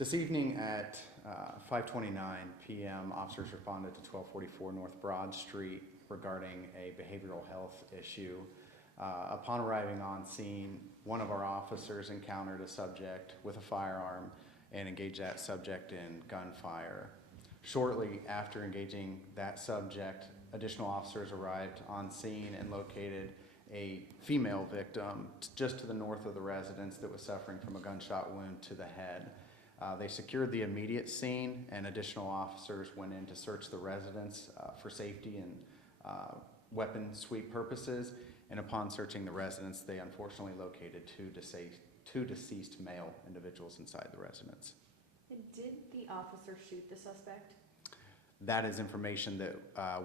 This evening at 5:29 p.m., officers responded to 1244 North Broad Street regarding a behavioral health issue. Upon arriving on scene, one of our officers encountered a subject with a firearm and engaged that subject in gunfire. Shortly after engaging that subject, additional officers arrived on scene and located a female victim just to the north of the residence that was suffering from a gunshot wound to the head. They secured the immediate scene, and additional officers went in to search the residence for safety and weapon sweep purposes. And upon searching the residence, they unfortunately located two deceased male individuals inside the residence. And did the officer shoot the suspect? That is information that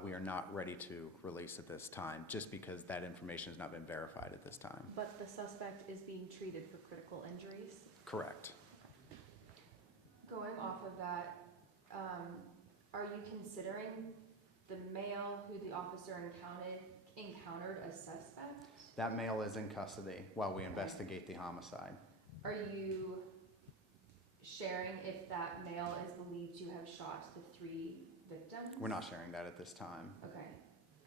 we are not ready to release at this time, just because that information has not been verified at this time. But the suspect is being treated for critical injuries? Correct. Going off of that, are you considering the male who the officer encountered a suspect? That male is in custody while we investigate the homicide. Are you sharing if that male is believed to have shot the 3 victims? We're not sharing that at this time. Okay.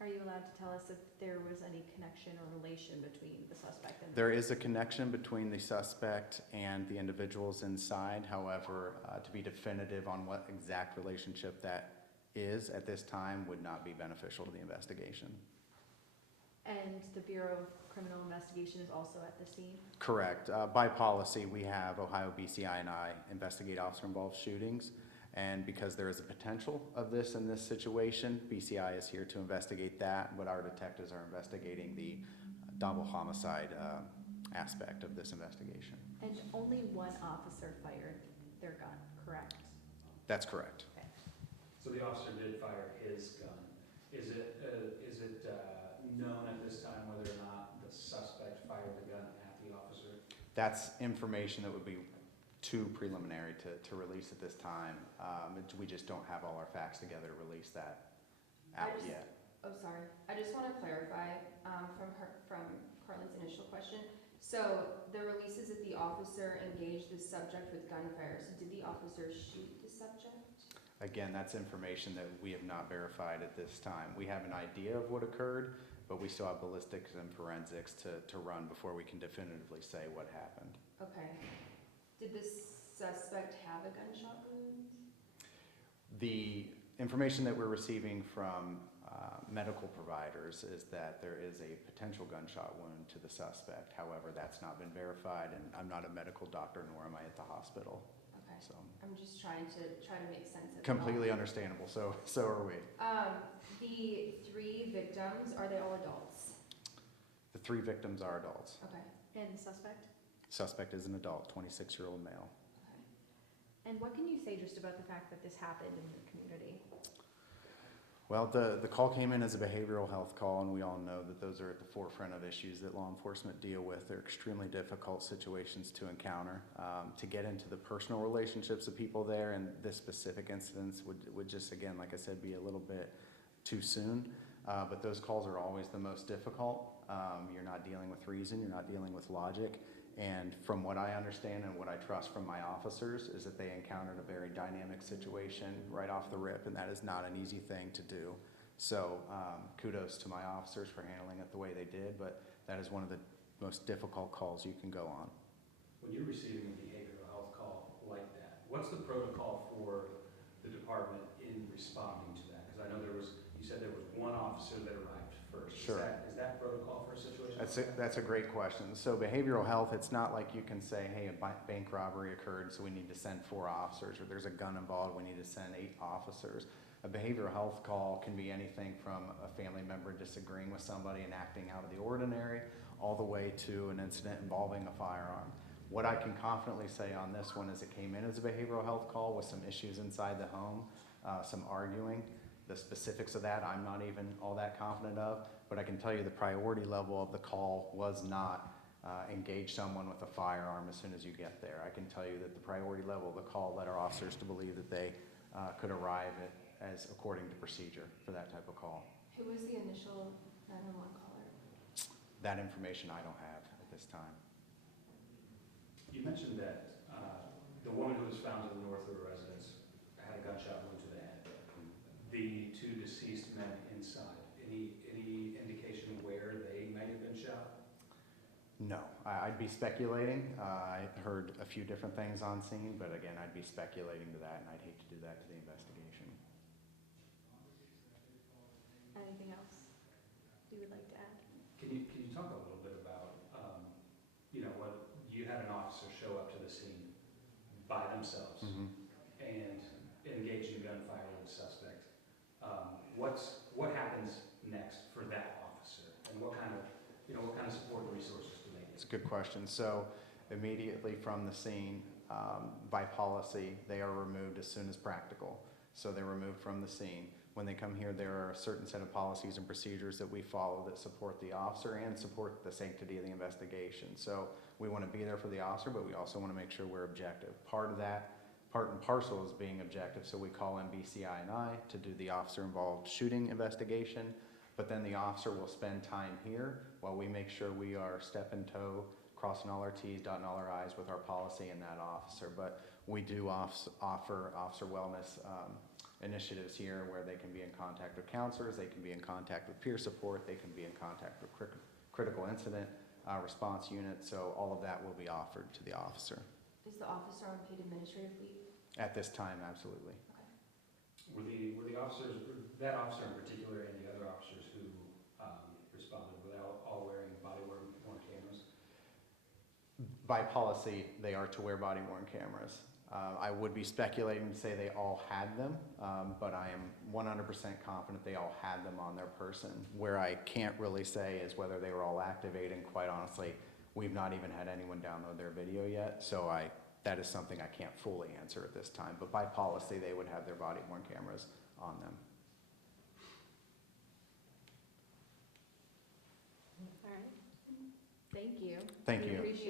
Are you allowed to tell us if there was any connection or relation between the suspect and There is a connection between the suspect and the individuals inside. However, to be definitive on what exact relationship that is at this time would not be beneficial to the investigation. And the Bureau of Criminal Investigation is also at the scene? Correct. By policy, we have Ohio BCI&I investigate officer-involved shootings. And because there is a potential of this in this situation, BCI is here to investigate that, but our detectives are investigating the double homicide aspect of this investigation. And only one officer fired their gun, correct? That's correct. Okay. So the officer did fire his gun. Is it known at this time whether or not the suspect fired the gun at the officer? That's information that would be too preliminary to release at this time. We just don't have all our facts together to release that out yet. Oh, sorry. I just want to clarify from Carlin's initial question. So the release is that the officer engaged the subject with gunfire. So did the officer shoot the subject? Again, that's information that we have not verified at this time. We have an idea of what occurred, but we still have ballistics and forensics to run before we can definitively say what happened. Okay. Did the suspect have a gunshot wound? The information that we're receiving from medical providers is that there is a potential gunshot wound to the suspect. However, that's not been verified, and I'm not a medical doctor, nor am I at the hospital. Okay. So I'm just trying to make sense of it. completely understandable. So are we. The 3 victims, are they all adults? The 3 victims are adults. Okay. And the suspect? Suspect is an adult, 26-year-old male. Okay. And what can you say just about the fact that this happened in the community? Well, the call came in as a behavioral health call, and we all know that those are at the forefront of issues that law enforcement deal with. They're extremely difficult situations to encounter. To get into the personal relationships of people there, and this specific incidents would just, again, like I said, be a little bit too soon. But those calls are always the most difficult. You're not dealing with reason, you're not dealing with logic. And from what I understand and what I trust from my officers is that they encountered a very dynamic situation right off the rip, and that is not an easy thing to do. So kudos to my officers for handling it the way they did, but that is one of the most difficult calls you can go on. When you're receiving a behavioral health call like that, what's the protocol for the department in responding to that? Because I know you said there was one officer that arrived first. Sure. Is that protocol for a situation? That's a great question. So behavioral health, it's not like you can say, hey, a bank robbery occurred, so we need to send 4 officers, or there's a gun involved, we need to send 8 officers. A behavioral health call can be anything from a family member disagreeing with somebody and acting out of the ordinary, all the way to an incident involving a firearm. What I can confidently say on this one is it came in as a behavioral health call with some issues inside the home, some arguing. The specifics of that I'm not even all that confident of, but I can tell you the priority level of the call was not engage someone with a firearm as soon as you get there. I can tell you that the priority level of the call led our officers to believe that they could arrive as according to procedure for that type of call. Who was the initial 911 caller? That information I don't have at this time. You mentioned that the woman who was found to the north of her residence had a gunshot wound to the head. The two deceased men inside, any indication where they might have been shot? No, I'd be speculating. I heard a few different things on scene, but again, I'd be speculating to that, and I'd hate to do that to the investigation. Anything else you would like to add? Can you talk a little bit about, what you had an officer show up to the scene by themselves and engage in gunfire with the suspect. What happens next for that officer, and what kind of support and resources do they It's get? a good question. So immediately from the scene, by policy, they are removed as soon as practical. So they're removed from the scene. When they come here, there are a certain set of policies and procedures that we follow that support the officer and support the sanctity of the investigation. So we want to be there for the officer, but we also want to make sure we're objective. Part of that, part and parcel, is being objective. So we call in BCI and I to do the officer-involved shooting investigation, but then the officer will spend time here while we make sure we are step in toe, crossing all our T's, dotting all our I's with our policy and that officer. But we do offer officer wellness initiatives here where they can be in contact with counselors, they can be in contact with peer support, they can be in contact with critical incident response units. So all of that will be offered to the officer. Is the officer on paid administrative leave? At this time, absolutely. Were the officers, that officer in particular, and the other officers who responded, without all wearing body-worn cameras? By policy, they are to wear body-worn cameras. I would be speculating to say they all had them, but I am 100% confident they all had them on their person. Where I can't really say is whether they were all activated. Quite honestly, we've not even had anyone download their video yet, so that is something I can't fully answer at this time. But by policy, they would have their body-worn cameras on them. All right. Thank you. Thank We you. appreciate